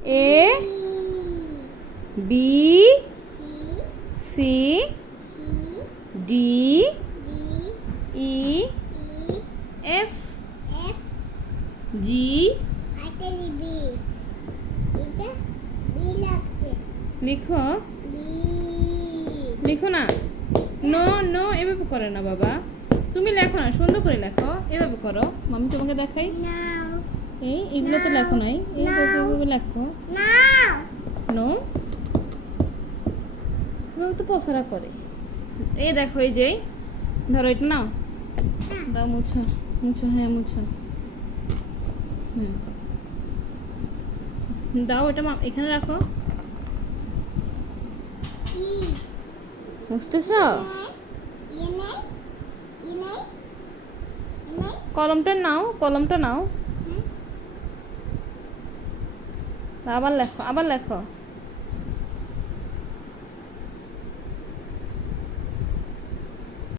A B C D E F G লিখো লিখো না নো নো এভাবে করে না বাবা তুমি লেখো না সুন্দর করে লেখো এভাবে করো মামি তোমাকে দেখাই এইগুলো তো লেখো নাই এইভাবে লেখো নো এভাবে তো পছরা করে এই দেখো এই যে ধরো এটা নাও দাও মুছো মুছো হ্যাঁ মুছো দাও এটা এখানে রাখো বুঝতেছ কলমটা নাও আবার লেখো